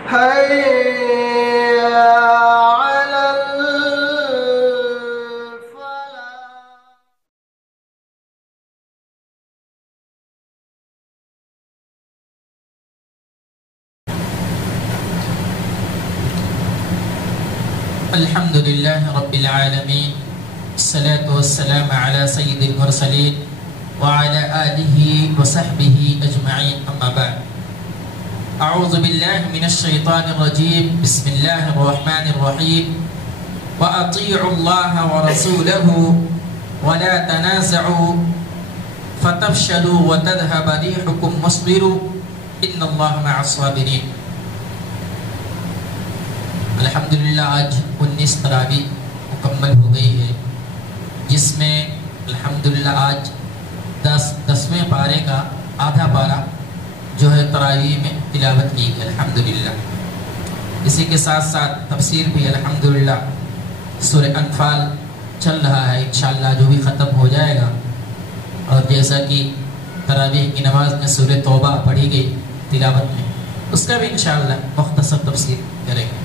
حي على الفلاح. الحمد لله رب العالمين، الصلاة والسلام على سيد المرسلين وعلى آله وصحبه أجمعين، أما بعد. أعوذ بالله من الشيطان الرجيم، بسم الله الرحمن الرحيم. وأطيعوا الله ورسوله ولا تنازعوا فتفشلوا وتذهب ريحكم واصبروا إن الله مع الصابرين. الحمدللہ آج 19 تراویح مکمل ہو گئی ہے، جس میں الحمدللہ آج 10ویں پارے کا آدھا پارہ جو ہے تراویح میں تلاوت کی گئی الحمدللہ. اسی کے ساتھ ساتھ تفسیر بھی الحمدللہ سورہ انفال چل رہا ہے، انشاءاللہ جو بھی ختم ہو جائے گا. اور جیسا کہ تراویح کی نماز میں سورہ توبہ پڑھی گئی تلاوت میں، اس کا بھی انشاءاللہ مختصر تفسیر کریں گے.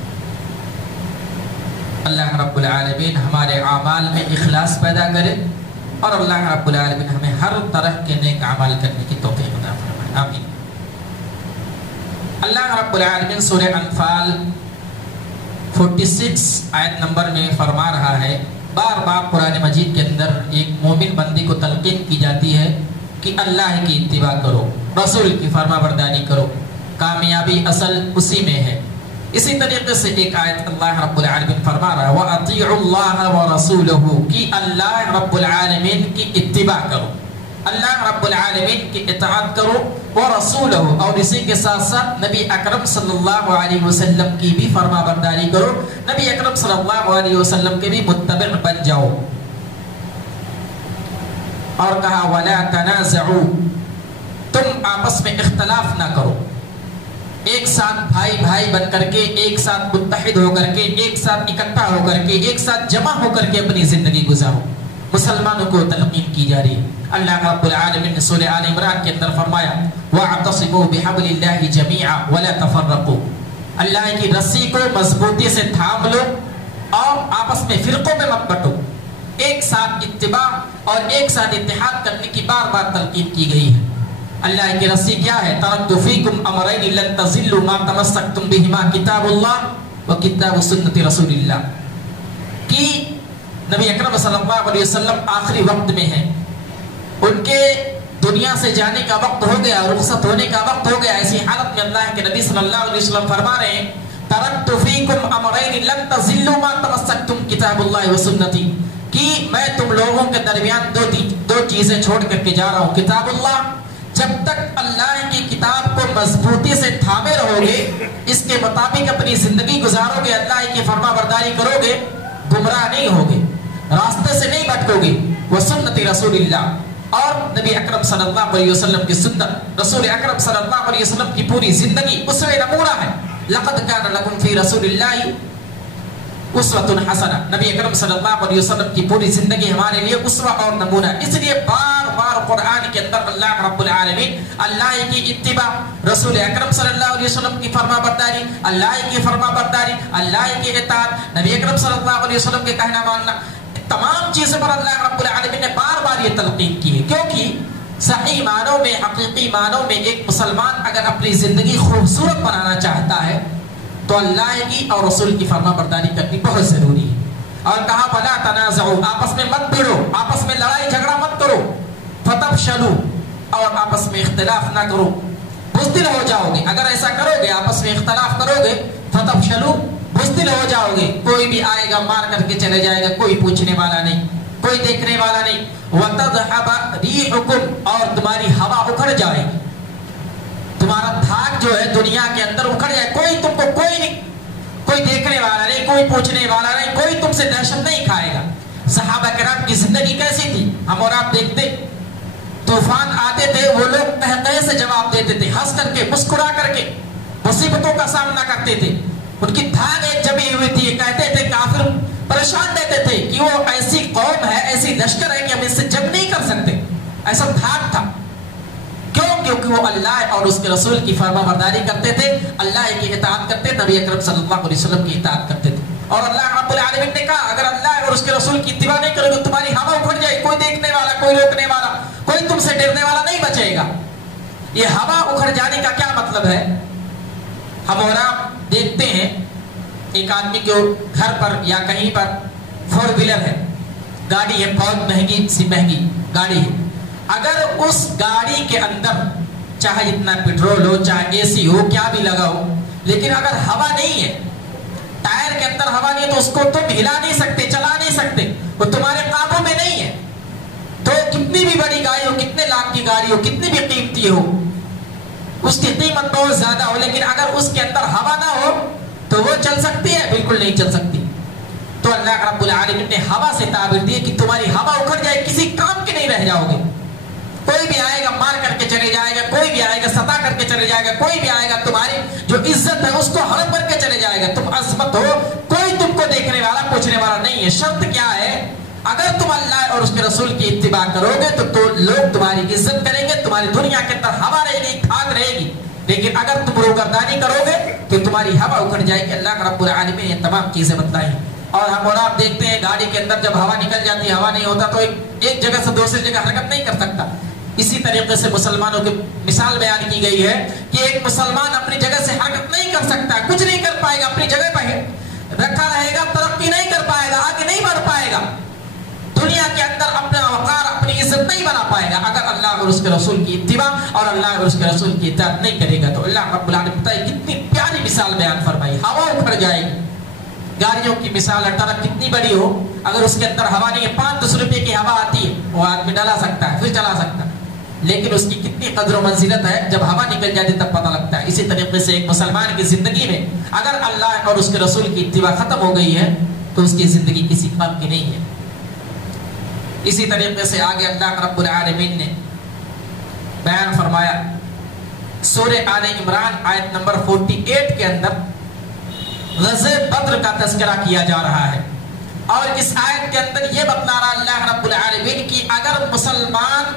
اللہ رب العالمین ہمارے اعمال میں اخلاص پیدا کرے اور اللہ رب العالمین ہمیں ہر طرح کے نیک اعمال کرنے کی توفیق عطا فرمائے، آمین. اللہ رب العالمین سورہ انفال 46 آیت نمبر میں فرما رہا ہے، بار بار قرآن مجید کے اندر ایک مومن بندی کو تلقین کی جاتی ہے کہ اللہ کی اتباع کرو، رسول کی فرما برداری کرو، کامیابی اصل اسی میں ہے. اسی طریقے سے ایک آیت اللہ رب العالمین فرما رہا ہے وَأَطِيعُوا اللَّهَ وَرَسُولَهُ کہ اللہ رب العالمین کی اتباع کرو، اللہ رب العالمین کی اطاعت کرو، وَرَسُولَهُ اور اسی کے ساتھ ساتھ نبی اکرم صلی اللہ علیہ وسلم کی بھی فرما برداری کرو، نبی اکرم صلی اللہ علیہ وسلم کے بھی متبع بن جاؤ. اور کہا وَلَا تَنَازَعُوا تم آپس میں اختلاف نہ کرو، ایک ساتھ بھائی بھائی بن کر کے، ایک ساتھ متحد ہو کر کے، ایک ساتھ اکٹھا ہو کر کے، ایک ساتھ جمع ہو کر کے اپنی زندگی گزارو. مسلمانوں کو تلقین کی جا رہی ہے. اللہ رب العالمین نے سورہ آل عمران کے اندر فرمایا وَاعْتَصِمُوا بِحَبْلِ اللَّهِ جَمِيعًا وَلَا تَفَرَّقُوا اللہ کی رسی کو مضبوطی سے تھام لو اور آپس میں فرقوں میں مت بٹو. ایک ساتھ اتباع اور ایک ساتھ اتحاد کرنے کی بار بار تلقین کی گئی ہے. اللہ کی رسی کیا ہے؟ ترکت فیکم امرین لن تضلوا ما تمسکتم بہما کتاب اللہ و کتاب سنت رسول اللہ. کہ نبی اکرم صلی اللہ علیہ وسلم آخری وقت میں ہیں، ان کے دنیا سے جانے کا وقت ہو گیا، رخصت ہونے کا وقت ہو گیا. ایسی حالت میں اللہ کے نبی صلی اللہ علیہ وسلم فرما رہے ہیں ترکت فیکم امرین لن تضلوا ما تمسکتم کتاب اللہ و سنتی کہ میں تم لوگوں کے درمیان دو چیزیں چھوڑ کر کے جا رہا ہوں. کتاب اللہ، جب تک اللہ کی کتاب کو مضبوطی سے تھامے رہو گے، اس کے مطابق اپنی زندگی گزارو گے، اللہ کی فرما برداری کرو گے، گمراہ نہیں ہوگے، راستے سے نہیں بھٹکو گے. وہ سنت رسول اللہ اور نبی اکرم صلی اللہ علیہ وسلم کی سنت، رسول اکرم صلی اللہ علیہ وسلم کی پوری زندگی اسوہ نمونہ ہے. لقد کان لکم فی رسول اللہ اسوۃ حسنہ، نبی اکرم صلی اللہ علیہ وسلم کی پوری زندگی ہمارے لیے اسوہ اور نمونہ. اس لیے بار بار قرآن کے اندر اللہ رب العالمین اللہ کی اتباع، رسول اکرم صلی اللہ علیہ وسلم کی فرما برداری، اللہ کی فرما برداری، اللہ کی اطاعت، نبی اکرم صلی اللہ علیہ وسلم کے کہنا ماننا، تمام چیزوں پر اللہ رب العالمین نے بار بار یہ تلقین کی ہے. کیونکہ صحیح معنوں میں، حقیقی معنوں میں ایک مسلمان اگر اپنی زندگی خوبصورت بنانا چاہتا ہے تو اللہ کی اور رسول کی فرما برداری کرنی بہت ضروری ہے. اور کہا فلا تنازعوا آپس میں مت بھڑو، آپس میں لڑائی جھگڑا مت کرو، فتفشلوا اور آپس میں اختلاف نہ کرو، بزدل ہو جاؤ گے. اگر ایسا کرو گے، آپس میں اختلاف کرو گے، فتفشلوا بزدل ہو جاؤ گے. کوئی بھی آئے گا مار کر کے چلے جائے گا، کوئی پوچھنے والا نہیں، کوئی دیکھنے والا نہیں. وتذهب ريحكم اور تمہاری ہوا اکھڑ جائے گی، تمہارا دھاگ جو ہے دنیا کے اندر اکھڑ جائے. کوئی تم کو کوئی دیکھنے والا نہیں، کوئی پوچھنے والا نہیں، کوئی تم سے دہشت نہیں کھائے گا. صحابہ کرام کی زندگی کیسی تھی ہم اور آپ دیکھتے. طوفان آتے تھے، وہ لوگ قہقہے سے جواب دیتے تھے، ہنس کر کے، مسکرا کر کے مصیبتوں کا سامنا کرتے تھے. ان کی دھاگ ایک جمی ہوئی تھی. کہتے تھے کافر پریشان دیتے تھے کہ وہ ایسی قوم ہے، ایسی لشکر ہے کہ ہم اس سے جنگ نہیں کر سکتے. ایسا دھاگ تھا. کیوں क्योंकि वो अल्लाह और उसके रसूल की फरमाबरदारी करते थे, अल्लाह की इताअत करते, नबी अकरम सल्लल्लाहु अलैहि वसल्लम की इताअत करते थे। और अल्लाह रब्बुल आलमीन ने कहा अगर अल्लाह और उसके रसूल की इत्तिबा नहीं करोगे तुम्हारी हवा उखड़ जाएगी, कोई देखने वाला, कोई रोकने वाला, कोई तुमसे डरने वाला नहीं बचेगा। ये हवा उखड़ जाने का क्या मतलब है? हम और आप देखते हैं एक आदमी के घर पर या कहीं पर 4 व्हीलर है, गाड़ी है, बहुत महंगी सी महंगी गाड़ी है। अगर उस गाड़ी के अंदर चाहे जितना पेट्रोल हो, चाहे एसी हो, क्या भी लगा हो, लेकिन अगर हवा नहीं है, टायर के अंदर हवा नहीं है, तो उसको तुम हिला नहीं सकते, चला नहीं सकते, वो तुम्हारे काबू में नहीं है। तो कितनी भी बड़ी गाड़ी हो, कितने लाख की गाड़ी हो, कितनी भी कीमती हो, उसकी कीमत बहुत ज्यादा हो, लेकिन अगर उसके अंदर हवा ना हो तो वो चल सकती है? बिल्कुल नहीं चल सकती। तो अल्लाह रब्बुल आलमीन ने हवा से ताबीर दी कि तुम्हारी हवा उखड़ जाए, किसी काम के नहीं रह जाओगे। कोई भी आएगा मार करके चले जाएगा, कोई भी आएगा सता करके चले जाएगा, कोई भी आएगा तुम्हारी जो इज्जत है उसको हड़प करके चले जाएगा। तुम अज़मत हो, कोई तुमको देखने वाला, पूछने वाला नहीं है। शर्त क्या है? अगर तुम अल्लाह और उसके रसूल की इत्तिबा करोगे तो लोग तुम्हारी इज्जत करेंगे, तुम्हारी दुनिया के अंदर हवा रहेगी, खाक रहेगी। लेकिन अगर तुम रोगरदानी करोगे तो तुम्हारी हवा उखड़ जाएगी। अल्लाह रब्बुल आलमीन ने तमाम चीजें बताई। और हम और आप देखते हैं गाड़ी के अंदर जब हवा निकल जाती है, हवा नहीं होता तो एक जगह से दूसरी जगह हरकत नहीं कर सकता। इसी तरीके से मुसलमानों की मिसाल बयान की गई है कि एक मुसलमान अपनी जगह से हरकत नहीं कर सकता, कुछ नहीं कर पाएगा, अपनी जगह पर रखा रहेगा, तरक्की नहीं कर पाएगा, आगे नहीं बढ़ पाएगा, दुनिया के अंदर अपना वकार, अपनी इज्जत नहीं बना पाएगा अगर अल्लाह और उसके रसूल की इत्तिबा और अल्लाह और उसके रसूल की इताअत नहीं करेगा। तो अल्लाह रब्बुल आलमीन बताइए कितनी प्यारी मिसाल बयान फरमाई। हवा उखड़ जाएगी, गाड़ियों की मिसाल है, ट्रक कितनी बड़ी हो, अगर उसके अंदर हवा नहीं है, 5-10 रुपए की हवा आती है, वो आदमी डला सकता है, फिर चला सकता है, लेकिन उसकी कितनी कद्र मंजिलत है जब हवा निकल जाती तब पता लगता है। इसी तरीके से एक मुसलमान की जिंदगी में अगर अल्लाह और उसके रसूल की इत्तिबा खत्म हो गई है तो उसकी जिंदगी किसी काम की नहीं है। इसी तरीके से आगे अल्लाह रब्बुल आलमीन ने बयान फरमाया सूरह आले इमरान आयत नंबर 48 के अंदर ग़ज़वे बद्र का तज़किरा किया जा रहा है। और इस आयत के अंदर ये बतला रहा अल्लाह रब्बुल आलमीन की अगर मुसलमान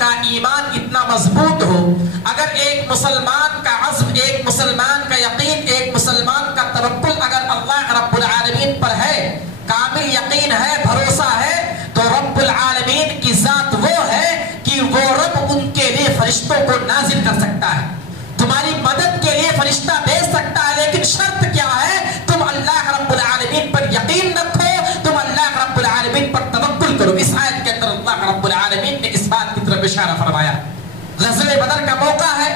का ईमान इतना मजबूत हो, अगर एक मुसलमान का अज़्म, एक मुसलमान का यकीन, एक मुसलमान का तवक्कुल अगर अल्लाह रब्बुल आलमीन पर है, कामिल यकीन है, भरोसा है, तो रब्बुल आलमीन की जात वो है कि वो रब उनके लिए फरिश्तों को नाजिल कर सकता है, तुम्हारी मदद के लिए फरिश्ता भेज सकता है। लेकिन शर्त क्या है? तुम अल्लाह रब्बुल आलमीन पर यकीन रखो, तुम अल्लाह रब्बुल आलमीन पर तवक्कुल करो। इस आयत के अंदर अल्लाह रब्बुल आलमीन ने इस बात की तरफ इशारा फरमाया। ग़ज़वे बदर का मौका है,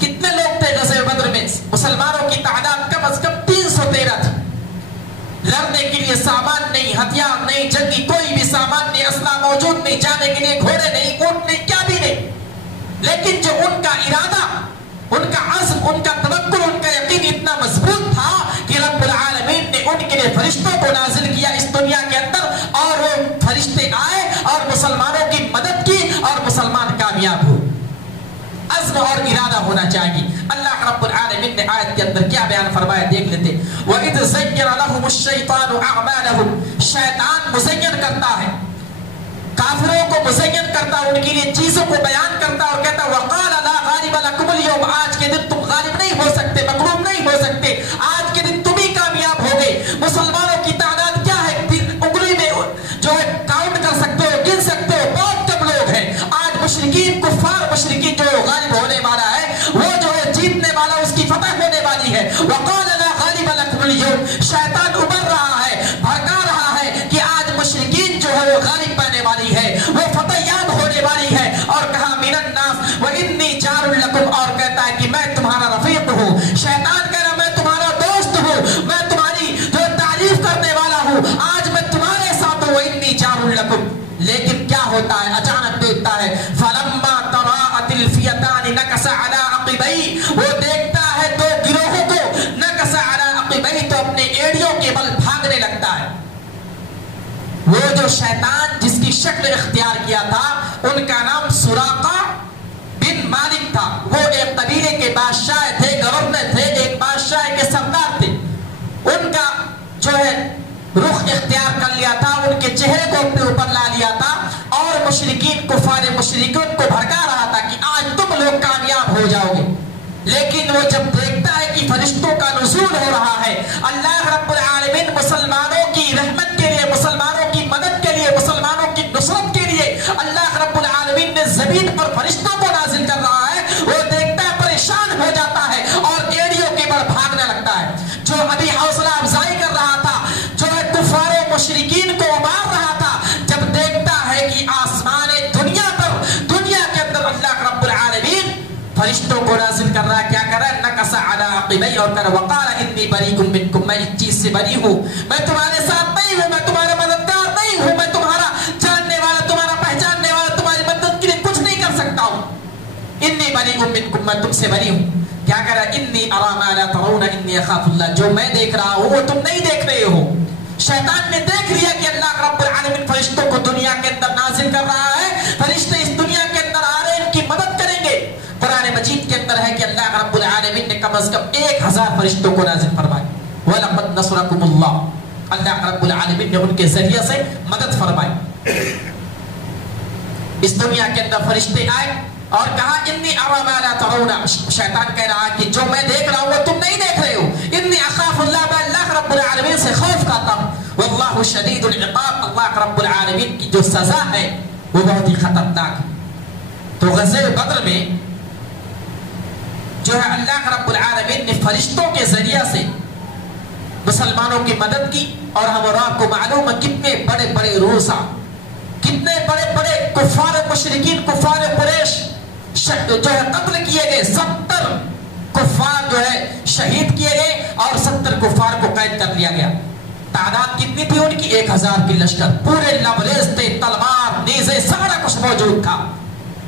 कितने लोग थे ग़ज़वे बदर में? मुसलमानों की तादाद कम अज कम 313 थी। लड़ने के लिए सामान नहीं, हथियार नहीं, जंगी कोई भी सामान नहीं, असला मौजूद नहीं, जाने के लिए घोड़े नहीं, ऊंट नहीं, क्या भी नहीं। लेकिन जो उनका इरादा, उनका अज़्म, उनका तवक्कुल, उनका यकीन इतना मजबूत था कि रब्बुल आलमीन ने उनके लिए फरिश्तों को नाजिल किया इस दुनिया के अंदर, और वो फरिश्ते आए और मुसलमानों की मदद की और मुसलमान कामयाब हुए। अज़्म और इरादा होना चाहिए। अल्लाह रब्बुल आलमीन ने आयत के अंदर क्या बयान फरमाया देख लेते। वइज़ ज़य्यना लहुमुश्शैतानु अअमालहुम, शैतान मुज़य्यन करता है, काफिरों को मुज़य्यन करता है, उनके लिए चीजों को बयान करता और कहता वक़ाल ला गालिब लकुमुल यौम, आज के दिन तुम गालिब नहीं हो सकते, मग़लूब नहीं हो सकते, आज के दिन तुम ही कामयाब हो गए। मुसलमानों की तादाद क्या है? उंगली में जो है काउंट कर सकते हो, गिन सकते हो, बहुत कम लोग हैं। आज मुशरिकीन, कुफ़ार मुशरिकीन जो गालिब होने वाला है, वो जो है जीतने वाला, उसकी फतह होने वाली है। वक़ाल ला गालिब लकुमुल यौम, शैतान उबर रहा है, भड़का रहा है कि आज मुशरिकीन जो है वो गालिब पाने वाली है, वो फतह याब होने वाली है। और कहा मिनन नास व इन्नी जारुल लकुम, और कहता है कि मैं तुम्हारा रफीक हूँ। शैतान कह रहा मैं तुम्हारा दोस्त हूँ, मैं तुम्हारी जो तारीफ करने वाला हूँ, आज मैं तुम्हारे साथ हूँ। इन्नी जारुल लकुम। लेकिन क्या होता है? अचानक देखता है फलम्मा तराअतिल फियतानि नकसा अला अक़िबैहि, वो देखता है दो गिरोहों को, नकसा अला अक़िबैहि, तो अपने एड़ियों के बल भागने लगता है। वो जो शैतान जिसकी शक्ल इख्तियार किया था, उनका नाम सुराका बिन मालिक था। वो एक कबीले के बादशाह थे, गवर्नर थे, एक बादशाह के सरदार थे। उनका जो है रुख इख्तियार कर लिया था, उनके चेहरे को अपने ऊपर ला लिया था और मुशरिकीन, कुफार मुशरिकीन को भड़का रहा था कि आज لیکن وہ جب دیکھتا ہے کہ فرشتوں کا نزول ہو رہا ہے، اللہ رب العالمین مسلمانوں کی رحمت کے لیے، مسلمانوں کی مدد کے لیے، مسلمانوں کی نصرت کے لیے اللہ رب العالمین نے زمین پر فرشتوں کو نازل کر رہا ہے، وہ دیکھتا ہے پریشان ہو جاتا ہے اور ایڑیوں کے بل بھاگنے لگتا ہے۔ جو ابھی حوصلہ افزائی کر رہا تھا، جو کفار و مشرکین کو مار رہا تھا، جب دیکھتا ہے کہ آسمان دنیا پر، دنیا کے اندر اللہ رب العالمین فرشتوں کو نازل کر رہا ہے، کیا کر رہا ہے؟ نکس علی عقبیہ، اور کہا وقال انی بریء منکم، میں اس چیز سے بری ہوں، میں تمہارے ساتھ نہیں ہوں، میں تمہارا مددگار نہیں ہوں، میں تمہارا جاننے والا، تمہارا پہچاننے والا، تمہاری مدد کے لیے کچھ نہیں کر سکتا ہوں۔ انی بریء منکم، میں تم سے بری ہوں۔ کیا کہہ رہا ہے؟ انی اری ما لا ترون انی اخاف اللہ، جو میں دیکھ رہا ہوں وہ تم نہیں دیکھ رہے ہو۔ شیطان نے دیکھ لیا کہ اللہ رب العالمین فرشتوں کو دنیا کے اندر نازل کر رہا ہے، فرشتے اس دنیا کے اندر آ رہے ہیں، ان کی مدد کریں گے۔ قرآن مجید کے اندر ہے کہ اللہ رب العالمین نے کم از کم 1000 فرشتوں کو نازل فرمائے۔ وَلَقَدْ نَصْرَكُمُ اللَّهُ، اللہ رب العالمین نے ان کے ذریعے سے مدد فرمائی۔ اس دنیا کے اندر فرشتے آئے اور کہا انی اری ما لا ترون، شیطان کہہ رہا کہ جو میں دیکھ رہا ہوں وہ تم نہیں دیکھ رہے ہو، انی اخاف اللہ، میں اللہ رب العالمین سے خوف کھاتا ہوں، واللہ شدید العقاب، اللہ رب العالمین کی جو سزا ہے وہ بہت ہی خطرناک ہے۔ تو غزوہ بدر میں جو ہے اللہ رب العالمین نے فرشتوں کے ذریعے سے مسلمانوں کی مدد کی، اور ہم اور آپ کو معلوم ہے کتنے بڑے بڑے روسا، کتنے بڑے بڑے کفار مشرکین، کفار قریش جو ہے قتل کیے گئے، 70 کفار جو ہے شہید کیے گئے اور 70 کفار کو قید کر لیا گیا۔ تعداد کتنی تھی ان کی؟ 1000 کی لشکر، پورے لبریز تھے، تلوار، نیزے، سارا کچھ موجود تھا،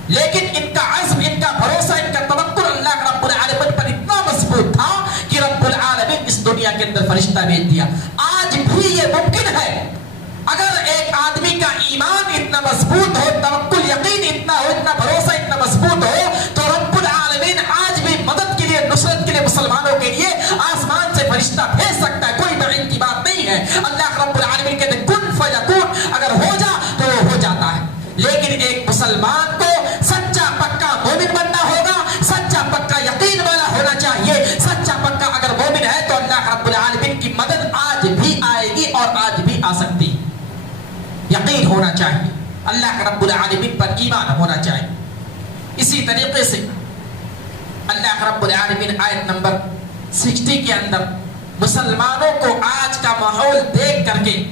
لیکن ان کا عزم، ان کا بھروسہ، ان کا توکل اللہ رب العالمین پر اتنا مضبوط تھا کہ رب العالمین اس دنیا کے اندر فرشتہ بھیج دیا۔ آج بھی یہ ممکن ہے، اگر ایک آدمی کا ایمان اتنا مضبوط ہو، توکل یقین اتنا ہو، اتنا بھروسہ اتنا مضبوط ہو، تو رب العالمین آج بھی مدد کے لیے، نصرت کے لیے، مسلمانوں کے لیے آسمان سے فرشتہ بھیج سکتا ہے، کوئی بعید کی بات نہیں ہے۔ اللہ رب العالمین کہتے ہیں کن فیکون، اگر ہو جا تو وہ ہو جاتا ہے۔ لیکن ایک مسلمان کو سچا پکا مومن بننا ہوگا، سچا پکا یقین والا ہونا چاہیے، سچا پکا اگر مومن ہے تو اللہ رب العالمین کی مدد آج بھی آئے گی اور آج بھی آ سکتی ہے۔ یقین ہونا چاہیے، اللہ رب العالمین پر ایمان ہونا چاہیے۔ اسی طریقے سے اللہ رب العالمین آیت نمبر 60 کے اندر مسلمانوں کو آج کا ماحول دیکھ کر کے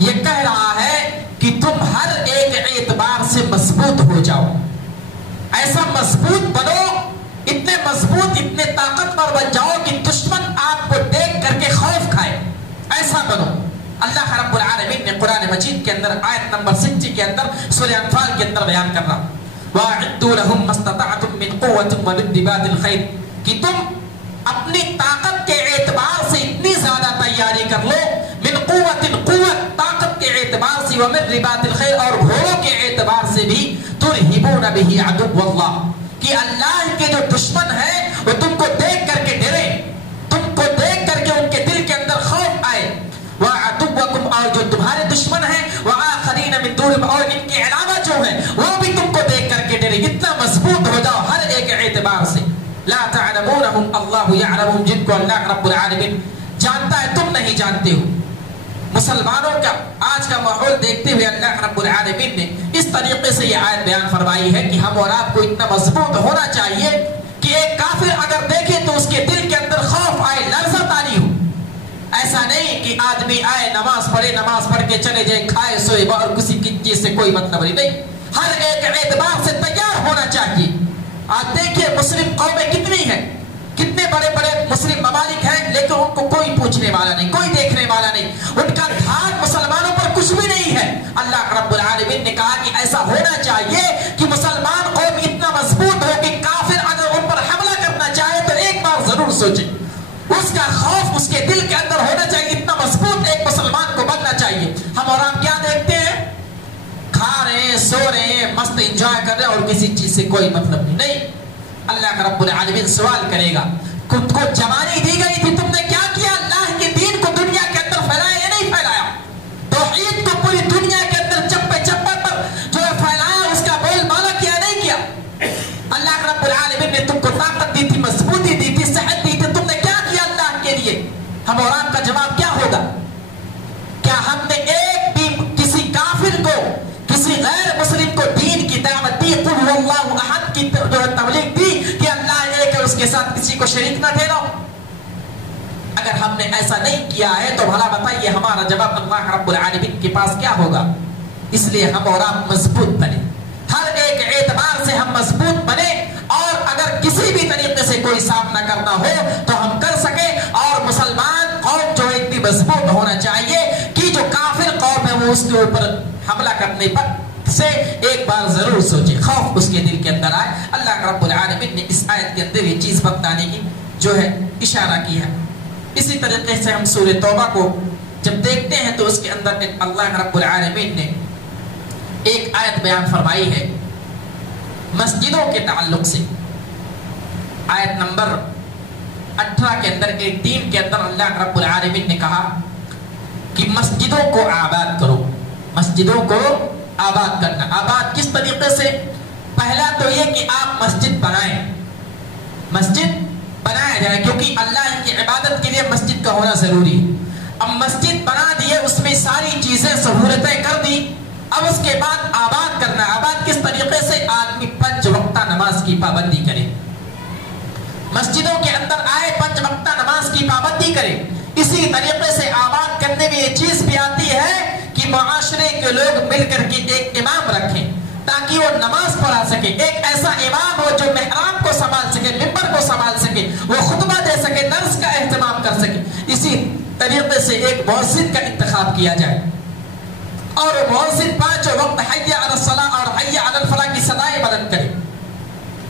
یہ کہہ رہا ہے کہ تم ہر ایک اعتبار سے مضبوط ہو جاؤ، ایسا مضبوط بنو، اتنے مضبوط، اتنے طاقتور بن جاؤ کہ دشمن آپ کو دیکھ کر کے خوف کھائے، ایسا بنو۔ اللہ رب العالمین نے قرآن مجید کے اندر آیت نمبر 60 کے اندر سورہ انفال کے اندر بیان کر رہا وَأَعِدُّوا لَهُم مَّا اسْتَطَعْتُم مِّن قُوَّةٍ وَمِن رِّبَاطِ الْخَيْلِ، کہ تم اپنی طاقت کے اعتبار سے اتنی زیادہ تیاری کر لو، من قوت، قوت طاقت کے اعتبار سے، ومن رباط الخیل، اور گھوڑوں کے اعتبار سے بھی، ترہبون بہ عدو اللہ، کہ اللہ کے جو دشمن ہیں وہ تم کو دیکھ کر کے ڈرے، تم کو دیکھ کر کے ان کے دل کے اندر خوف آئے، وعدوکم، اور جو تمہارے دشمن ہیں، وآخرین من دونہم، اور ان کے علاوہ جو ہیں وہ بھی تم کو دیکھ کر کے ڈرے۔ اتنا مضبوط ہو جاؤ ہر ایک اعتبار سے۔ لا تعلمونہم اللہ یعلمہم، جن کو اللہ رب العالمین جانتا ہے تم نہیں جانتے ہو۔ مسلمانوں کا آج کا ماحول دیکھتے ہوئے اللہ رب العالمین نے اس طریقے سے یہ آیت بیان فرمائی ہے کہ ہم اور آپ کو اتنا مضبوط ہونا چاہیے کہ ایک کافر اگر دیکھے تو اس کے دل کے اندر خوف آئے، لرزہ تاری ہو۔ ایسا نہیں کہ آدمی آئے، نماز پڑھے، نماز پڑھ کے چلے جائے، کھائے سوئے، اور کسی چیز سے کوئی مطلب نہیں۔ ہر ایک اعتبار سے تیار ہونا چاہیے۔ آج دیکھیے مسلم قومیں کتنی ہیں، کتنے بڑے بڑے مسلم ممالک ہیں، لیکن ان کو کوئی پوچھنے والا نہیں، کوئی دیکھنے والا نہیں، ان کا دھیان مسلمانوں پر کچھ بھی نہیں ہے۔ اللہ رب العالمین نے کہا کہ ایسا ہونا چاہیے کہ مسلمان قوم اتنا مضبوط ہو کہ کافر اگر ان پر حملہ کرنا چاہے تو ایک بار ضرور سوچے، اس کا خوف اس کے دل کے اندر ہونا چاہیے، اتنا مضبوط ایک مسلمان کو بننا چاہیے۔ ہم اور آپ کیا دیکھتے ہیں؟ کھا رہے ہیں، سو رہے ہیں، مست انجوائے کر رہے ہیں، اور کسی چیز سے کوئی مطلب نہیں۔ اللہ رب العالمین سوال کرے گا، خود کو جوانی دی گئی تھی، تم نے کیا کیا؟ اللہ کے دین کو دنیا کے اندر پھیلایا یا نہیں پھیلایا؟ توحید کو پوری دنیا کے اندر چپے چپے پر جو ہے پھیلایا، اس کا بول بالا کیا نہیں کیا؟ اللہ رب العالمین نے تم کو طاقت دی تھی، مضبوطی उसके साथ किसी को शरीक ना ठहराओ। अगर हमने ऐसा नहीं किया है तो भला बताइए हमारा जवाब अल्लाह रब्बुल आलमीन के पास क्या होगा। इसलिए हम और आप मजबूत बने, हर एक एतबार से हम मजबूत बने, और अगर किसी भी तरीके से कोई सामना करना हो तो हम कर सके। और मुसलमान कौम जो इतनी मजबूत होना चाहिए कि जो काफिर कौम है वो उसके ऊपर हमला करने पर से एक बार जरूर सोचे, खौफ उसके दिल के अंदर आए। अल्लाह रब्बुल आलमीन ने इस आयत के अंदर ये चीज बताने की जो है इशारा किया है। इसी तरीके से हम सूरह तौबा को जब देखते हैं तो उसके अंदर अल्लाह रब्बुल आलमीन ने एक आयत बयान फरमाई है मस्जिदों के ताल्लुक से। आयत नंबर 18 के अंदर 18 के अंदर अल्लाह रब्बुल आलमीन ने कहा कि मस्जिदों को आबाद करो। मस्जिदों को आबाद करना, आबाद किस तरीके से? पहला तो ये कि आप मस्जिद बनाएं, मस्जिद बनाया जाए, क्योंकि अल्लाह की इबादत के लिए मस्जिद का होना जरूरी है। अब मस्जिद बना दिए, उसमें सारी चीजें सहूलतें कर दी, अब उसके बाद आबाद करना। आबाद किस तरीके से? आदमी 5 वक्ता नमाज की पाबंदी करे, मस्जिदों के अंदर आए, 5 वक्ता नमाज की पाबंदी करे। इसी तरीके से आबाद करने में ये चीज भी आती है कि मुआशरे के लोग मिलकर के एक इमाम रखें ताकि वो नमाज पढ़ा सके। एक ऐसा इमाम हो जो मेहराब को संभाल सके, मिंबर को संभाल सके, वो खुतबा दे सके, दर्स का एहतमाम कर सके। इसी तरीके से एक मुअज्जिन का इंतखाब किया जाए और मुअज्जिन 5 वक्त हय्या अलस सलाह और हय्या अलल फलाह की सदाएं बुलंद करे।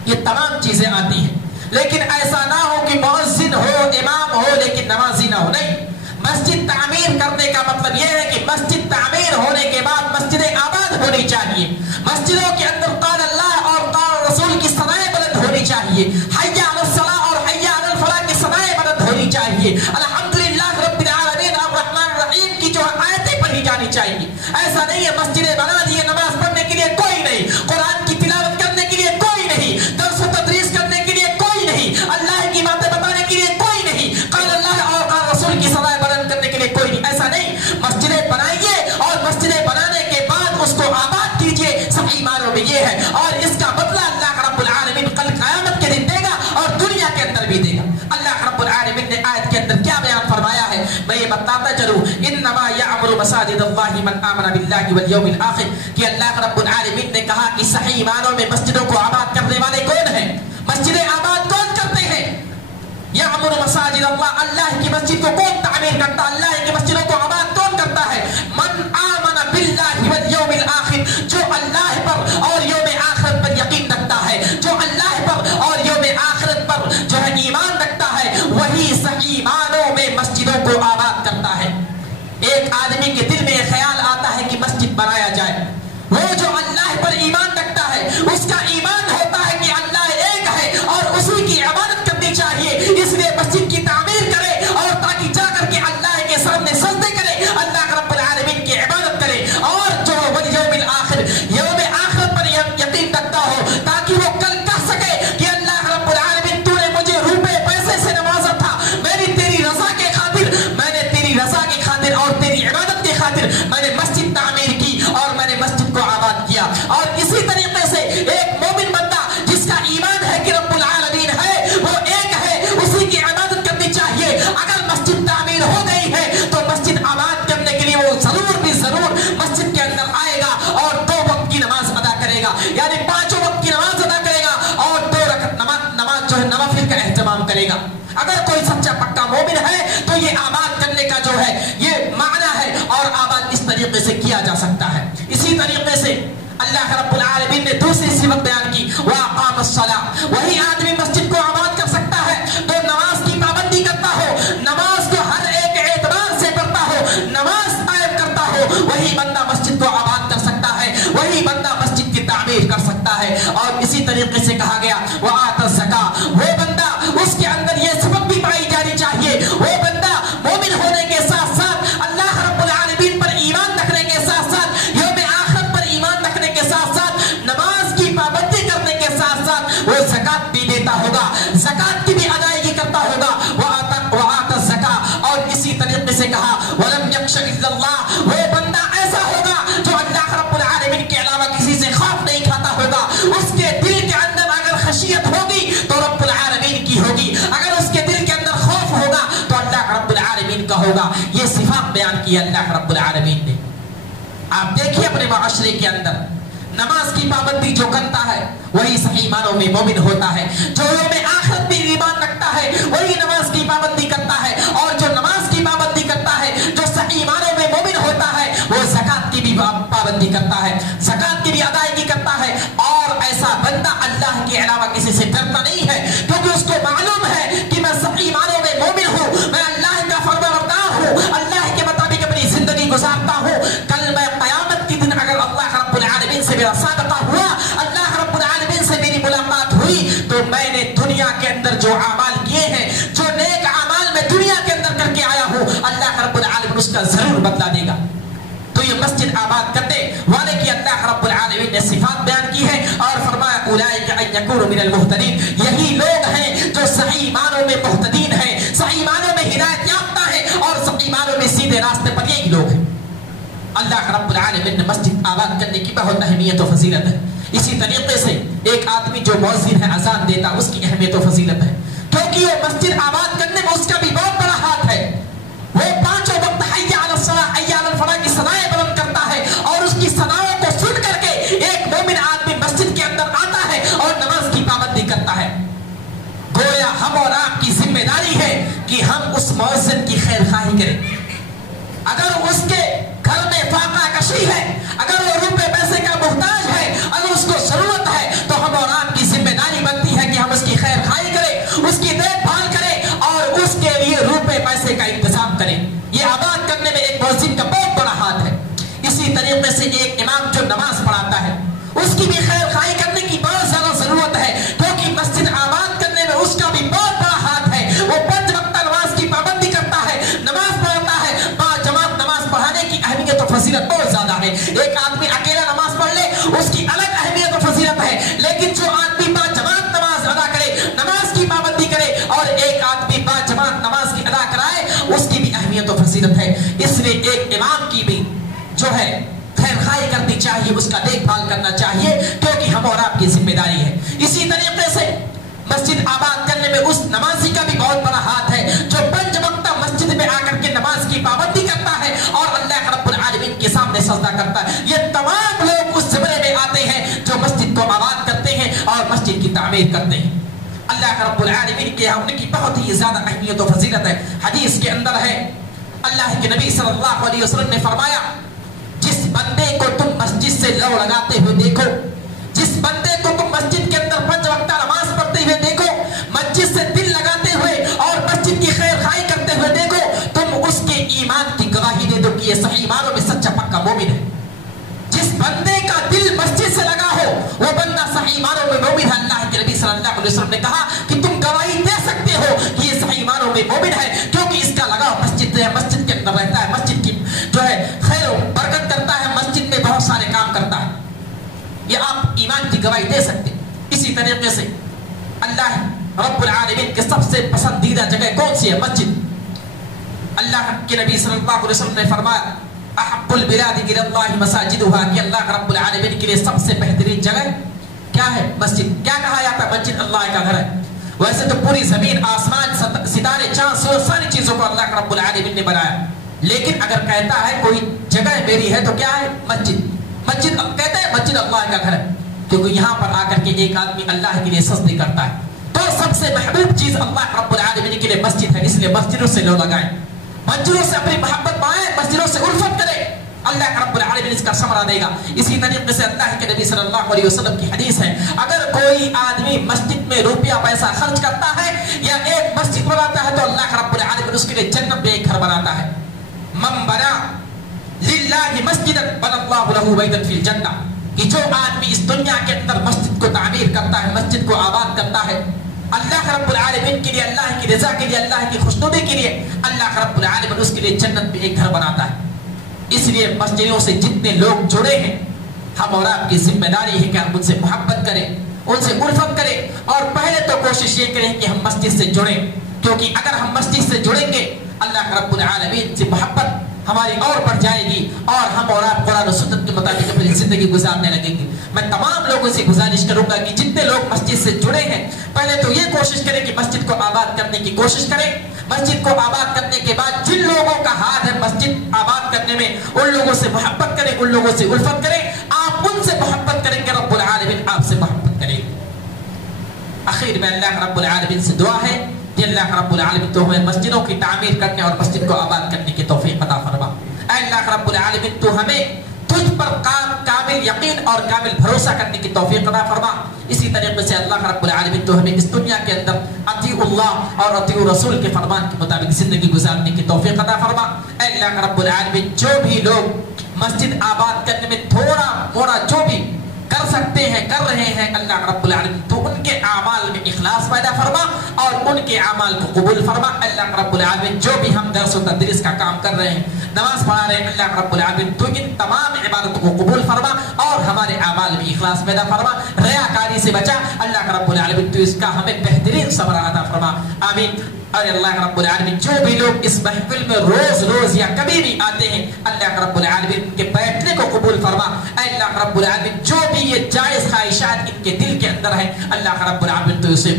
ये तमाम चीजें आती हैं, लेकिन ऐसा ना हो कि मुअज्जिन हो, इमाम हो, लेकिन नमाजी ना हो। नहीं, मस्जिद तामीर करने का मतलब यह है कि मस्जिद तामीर होने के बाद मस्जिदें आबाद होनी चाहिए। मस्जिदों के अंदर क़ाल अल्लाह और क़ाल रसूल की सदाएं बुलंद होनी चाहिए, हय्या अलस सलाह और हय्या अलल फलाह की सदाएं बुलंद होनी चाहिए, अल्हम्दुलिल्लाह रब्बिल आलमीन अर्रहमान रहीम की जो आयतें पढ़ी जानी चाहिए। ऐसा नहीं है मस्जिदें बना दिए, नमाज पढ़ने के लिए कोई नहीं, कुरान की तिलावत करने के लिए कोई नहीं, दर्स व तदरीस करने के लिए कोई नहीं, अल्लाह की बातें बताने के लिए कोई नहीं, क़ाल अल्लाह और क़ाल रसूल की सदाएं बुलंद करने के लिए कोई नहीं। ऐसा नहीं, मस्जिदें बनाइए और मस्जिदें बनाने के बाद उसको आबाद कीजिए, सही मानों में ये है। और इसका बदला अल्लाह रब्बुल आलमीन कल क़यामत के दिन देगा और दुनिया के अंदर भी देगा। अल्लाह रब्बुल आलमीन ने आयत के अंदर क्या बयान फरमाया है मैं ये बताता चलूं। इन्नमा यअमुरु मसाजिदल्लाहि मन आमना बिल्लाहि वल यौमिल आखिर, कि अल्लाह रब्बुल आलमीन ने कहा कि सही मानों में मस्जिदों को आबाद करने वाले कौन हैं? मस्जिदें आबाद कौन करते हैं? यअमुरु मसाजिदल्लाह, अल्लाह की मस्जिद को कौन तामीर करता? अल्लाह की मस्जिदों को आबाद कौन करता है? मन आमना बिल्लाहि वल यौमिल आखिर, जो अल्लाह पर और यौम आखिरत पर यकीन रखता है, जो अल्लाह पर और यौम आखिरत पर जो है ईमान रखता है, वही सही मानों में मस्जिदों को आबाद करता है। एक आदमी के दिल में ख्याल आता है कि मस्जिद बनाया जाए, वो जो अल्लाह पर ईमान रखता है, उसका ईमान होता है कि अल्लाह एक है और उसी की इबादत करनी चाहिए, इसलिए मस्जिद की तामीर करे और ताकि जाकर के अल्लाह के सामने सजदे करे, अल्लाह रब्बुल आलमीन की इबादत करे। और जो वल यौमिल आखिर, यौम आखिरत पर यकीन रखता हो, ताकि वो कल कह सके कि अल्लाह रब्बुल आलमीन तूने मुझे रुपए पैसे से नवाजा था, मैंने तेरी रजा के खातिर, मैंने तेरी रजा की खातिर और तेरी इबादत की खातिर मैंने मस्जिद तामीर की और मैंने मस्जिद को आबाद किया। और इसी तरीके से एक मोमिन बंदा जिसका ईमान है कि रब्बुल आलमीन है, वो एक है, उसी की इबादत करनी चाहिए। अगर मस्जिद तामीर हो गई है तो मस्जिद आबाद करने के लिए वो जरूर भी जरूर मस्जिद के अंदर आएगा और 2 वक्त की नमाज अदा करेगा, यानी 5 वक्त की नमाज अदा करेगा और 2 रकात नमाज जो है नवाफिल का एहतमाम करेगा। अगर कोई सच्चा पक्का मोमिन है तो ये आबाद करने का जो है ये माना है और आबाद इस तरीके से किया जा सकता है। इसी तरीके से अल्लाह रब्बुल आलमीन ने दूसरी सिफत बयान की, व अक़ामस्सलाह, वही आदमी मस्जिद को आबाद कर सकता है तो नमाज की पाबंदी करता हो, नमाज को हर एक एतबार से पढ़ता हो, नमाज कायम करता हो, वही बंदा मस्जिद को आबाद कर सकता है, वही बंदा मस्जिद की तामीर कर सकता है। और इसी तरीके से कहा गया व आता ज़का, वो बंदा उसके अंदर ये सिफत भी पाई जानी चाहिए, वो बंदा मोमिन होने के साथ साथ अल्लाह रब्बुल आलमीन पर ईमान रखने के साथ साथ यौम आखिरत पर ईमान रखने के साथ साथ नमाज की पाबंदी करने के साथ साथ वो ज़कात भी देता होगा, ज़कात की भी अदायगी करता होगा। व आता ज़का, और इसी तरीके से कहा वलम यख्शा इल्लल्लाह, वो बंदा ऐसा होगा जो अल्लाह रब्बुल आलमीन के अलावा किसी से खौफ नहीं खाता होगा, उसके दिल के अंदर अगर खशियत होगी तो रब्बुल आलमीन की होगी, अगर उसके दिल के अंदर खौफ होगा तो अल्लाह रब्बुल आलमीन का होगा। ये सिफात बयान की अल्लाह रब्बुल आलमीन ने। आप देखिए अपने माशरे के अंदर नमाज की पाबंदी जो करता है वही सही मानों में मोमिन होता है। जो में आखिरत में ईमान रखता है वही नमाज की पाबंदी करता है, और जो नमाज की पाबंदी करता है, जो सही मानों में मोमिन होता है, वो ज़कात की भी पाबंदी करता है, ज़कात की भी अदायगी करता है। और ऐसा बंदा अल्लाह के अलावा किसी से डरता नहीं है, क्योंकि उसको मालूम है कि मैं सही मानों में मोमिन हूँ, मैं अल्लाह का फरमाबरदार हूँ, अल्लाह के मुताबिक अपनी जिंदगी गुजारता हूँ। कल मैं क़यामत के दिन अगर अल्लाह रब्बुल आलमीन से मेरा साबिता हुआ, अल्लाह रब्बुल आलमीन से मेरी मुलाकात हुई, तो मैंने दुनिया के अंदर जो अमाल किए हैं, जो नेक अमाल मैं दुनिया के अंदर करके आया हूँ, अल्लाह रब्बुल आलमीन उसका जरूर बदला देगा। तो ये मस्जिद आबाद करने वाले की अल्लाह रब्बुल आलमीन ने सिफात बयान की है और फरमाया उलाइका अन यकूनु मिनल मुहतदीन, यही लोग हैं जो सही मानों में मुहतदीन हैं, सही मानों में हिदायत याफ्ता है और सही मानों में सीधे रास्ते पर यही लोग हैं। अल्लाह रब्बुल आलमीन ने मस्जिद आबाद करने की बहुत अहमियत और फजीलत है। इसी तरीके से एक आदमी जो मुअज्जिन है, अजान देता, उसकी अहमियत और फजीलत है, क्योंकि वो मस्जिद आबाद करने में उसका भी बहुत बड़ा हाथ है। वो पांचों वक्त हय्या अलस सलाह हय्या अलल फलाह की सदाएं बुलंद करता है, और उसकी सदाओं को सुन करके एक मोमिन आदमी मस्जिद के अंदर आता है और नमाज की पाबंदी करता है। गोया हम और आपकी जिम्मेदारी है कि हम उस मुअज्जिन की खैरखाही करें। अगर उसके घर में फाका कशी है, अगर वो रुपए पैसे का मुहताज है, अगर उसको जरूरत है, तो हम और आपकी जिम्मेदारी बनती है कि हम उसकी खैरखाई करें, उसकी देखभाल करें और उसके लिए रुपए पैसे का इंतजाम करें। ये आबाद करने में एक मुअज्जिन का बहुत बड़ा हाथ है। इसी तरीके से एक इमाम जो नमाज पढ़ाता है, उसकी भी खैरखाई करने की बहुत ज्यादा जरूरत है, क्योंकि मस्जिद आबाद करने में उसका भी बहुत बड़ा हाथ है। वो 5 वक्त नमाज की पाबंदी करता है, नमाज पढ़ता है, बाजमात नमाज पढ़ाने की अहमियत और फजीलत बहुत ज्यादा है। एक आदमी अकेला नमाज पढ़ ले, उसकी अलग अहमियत और फजीलत है, लेकिन जो आदमी बाजमात नमाज अदा करे, नमाज की पाबंदी करे, और एक आदमी बाजमात नमाज की अदा कराए, उसकी भी अहमियत और फजीलत है। इसलिए एक इमाम की भी जो है खैरखाई करनी चाहिए, उसका देखभाल करना चाहिए, क्योंकि हम और आपकी जिम्मेदारी है। इसी तरीके से मस्जिद आबाद करने में उस नमाजी का भी बहुत बड़ा हाथ है, जो 5 वक्त मस्जिद में आकर के नमाज की पाबंदी करता है और अल्लाह रब्बुल आलमीन के सामने सजदा करता है। ये तमाम लोग उस ज़मरे में आते हैं जो मस्जिद को आबाद करते हैं और मस्जिद की तामीर करते हैं। अल्लाह रब्बुल आलमीन के यहाँ उनकी बहुत ही ज्यादा अहमियत और फजीलत है। हदीस के अंदर है, अल्लाह के नबी सल्लल्लाहु अलैहि वसल्लम ने फरमाया, जिस बंदे को तुम मस्जिद से लौ लगाते हुए देखो, जिस बंदे को तुम मस्जिद के अंदर 5 वक्त नमाज पढ़ते हुए देखो, मस्जिद से दिल लगाते हुए और मस्जिद की खैरखाई करते हुए देखो, तुम उसके ईमान की गवाही दे दो कि ये सही मानों में सच्चा पक्का मोमिन है। जिस बंदे का दिल मस्जिद से लगा हो, वो बंदा सही मानों में मोमिन है। अल्लाह के नबी सल्लल्लाहु अलैहि वसल्लम ने कहा कि तुम गवाही दे सकते हो कि ये सही मानों में मोमिन है, क्योंकि इसका लगाव मस्जिद से है, मस्जिद के अंदर रहता है, मस्जिद की जो है खैर बरकत करता है, मस्जिद में बहुत सारे काम करता है। ये आप ईमान की गवाही दे सकते। इसी तरीके से अल्लाह रब्बुल आलमीन के सबसे पसंदीदा जगह कौन सी है? मस्जिद। अल्लाह के नबी सल्लल्लाहु अलैहि वसल्लम ने फरमाया, अहब्बुल बिलादि इलल्लाहि मसाजिदुहा, कि अल्लाह रब्बुल आलमीन के लिए सबसे बेहतरीन जगह क्या है? मस्जिद। क्या कहा जाता है? मस्जिद अल्लाह का घर है। वैसे तो पूरी जमीन, आसमान, सितारे, चांद, सूरज, सारी चीजों को अल्लाह रब्बुल आलमीन ने बनाया, लेकिन अगर कहता है कोई जगह मेरी है तो क्या है? मस्जिद। मस्जिद कहता है मस्जिद अल्लाह का घर है, क्योंकि यहाँ पर आकर के एक आदमी अल्लाह के लिए सजदे करता है। तो सबसे महबूब चीज अल्लाह रब्बुल आलमीन के लिए मस्जिद है, इसलिए मस्जिदों से लो लगाएं, मस्जिदों से अपनी मोहब्बत पाएं, मस्जिदों से उल्फत करें, अल्लाह रब्बुल आलमीन इसका समरा देगा। इसी तरीके से अल्लाह के नबी सल्लल्लाहु अलैहि वसल्लम की हदीस है, अगर कोई आदमी मस्जिद में रुपया पैसा खर्च करता है या एक मस्जिद बनाता है, तो अल्लाह रब्बुल आलमीन उसके लिए जन्नत में एक घर बनाता है। मन बना लिल्लाहि मस्जिदन बनल्लाहु लहू बैतन फिल जन्नह, कि जो आदमी इस दुनिया के अंदर मस्जिद को तामीर करता है, मस्जिद को आबाद करता है, अल्लाह रब्बुल आलमीन के लिए, अल्लाह की रजा के लिए, अल्लाह की खुशनुदी के लिए, अल्लाह रब्बुल आलमीन उसके लिए जन्नत में एक घर बनाता है। इसलिए मस्जिदों से जितने लोग जुड़े हैं, हम और आपकी जिम्मेदारी है कि हम उनसे मोहब्बत करें, उनसे उल्फत करें, और पहले तो कोशिश ये करें कि हम मस्जिद से जुड़ें, क्योंकि अगर हम मस्जिद से जुड़ेंगे, अल्लाह रब्बुल आलमीन से मोहब्बत हमारी और बढ़ जाएगी और हम और आप कुरान और सुन्नत के मुताबिक अपनी जिंदगी गुजारने लगेंगे। میں تمام لوگوں سے گزارش کروں گا کہ جتنے لوگ مسجد سے جڑے ہیں پہلے تو یہ کوشش کریں کہ مسجد کو آباد کرنے کی کوشش کریں. مسجد کو آباد کرنے کے بعد جن لوگوں کا ہاتھ ہے مسجد آباد کرنے میں ان لوگوں سے محبت کریں, ان لوگوں سے الفت کریں. آپ ان سے محبت کریں کہ رب العالمین آپ سے محبت کریں. آخر میں اللہ رب العالمین سے دعا ہے کہ اللہ رب العالمین تو ہمیں مسجدوں کی تعمیر کرنے اور مسجد کو آباد کرنے کی توفیق عطا فرما. اے اللہ رب العالمین تو ہمیں تجھ پر کامل یقین اور کامل بھروسہ کرنے کی توفیق عطا فرما. اسی طریقے سے اللہ رب العالمین تو ہمیں اس دنیا کے اندر اطیع اللہ اور اطیع رسول کے فرمان کے مطابق زندگی گزارنے کی توفیق عطا فرما. اے اللہ رب العالمین جو بھی لوگ مسجد آباد کرنے میں تھوڑا موڑا جو بھی کر سکتے ہیں کر رہے ہیں, اللہ رب العالمین تو ان کے اعمال میں اخلاص پیدا فرما اور ان کے اعمال کو قبول فرما. اللہ رب العالمین جو بھی ہم درس و تدریس کا کام کر رہے ہیں, نماز پڑھا رہے ہیں, اللہ رب العالمین تو ان تمام عبادتوں کو قبول فرما اور ہمارے اعمال میں اخلاص پیدا فرما. ریاکاری سے بچا اللہ رب العالمین تو اس کا ہمیں بہترین صبر عطا فرما. آمین. اور اللہ رب العالمین جو بھی لوگ اس محفل میں روز روز یا کبھی بھی آتے ہیں اللہ رب العالمین ان کے بیٹھنے کو قبول فرما. اے اللہ رب العالمین جو بھی یہ جائز خواہشات ان کے دل کے اندر ہیں اللہ رب العالمین تو اسے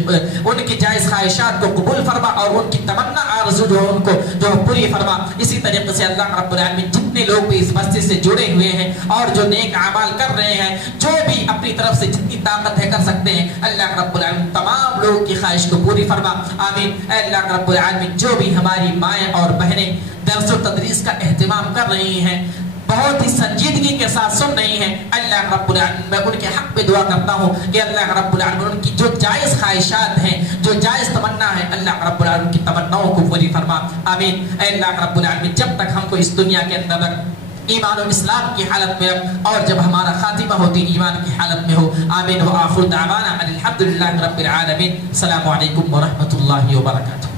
ان کی جائز خواہشات کو قبول فرما اور ان کی تمنا آرزو جو ان کو جو پوری فرما. اسی طریقے سے اللہ رب العالمین جتنے لوگ بھی اس مسجد سے جڑے ہوئے ہیں اور جو نیک اعمال کر رہے ہیں جو بھی اپنی طرف سے جتنی طاقت ہے کر سکتے ہیں اللہ رب العالمین تمام لوگوں کی خواہش کو پوری فرما. آمین. اے اللہ رب العالمین جو بھی ہماری مائیں اور بہنیں درس و تدریس کا اہتمام کر رہی ہیں بہت ہی سنجیدگی کے ساتھ سن رہی ہیں اللہ رب العالمین میں ان کے حق پہ دعا کرتا ہوں کہ اللہ رب العالمین ان کی جو جائز خواہشات ہیں جو جائز تمنا ہے اللہ رب العالمین کی تمناؤں کو پوری فرما. آمین. اے اللہ رب العالمین جب تک ہم کو اس دنیا کے اندر ایمان و اسلام کی حالت میں اور جب ہمارا خاتمہ ہوتی ایمان کی حالت میں ہو. آمین. وآخر دعوانا الحمدللہ رب العالمین. السلام علیکم ورحمۃ اللہ وبرکاتہ.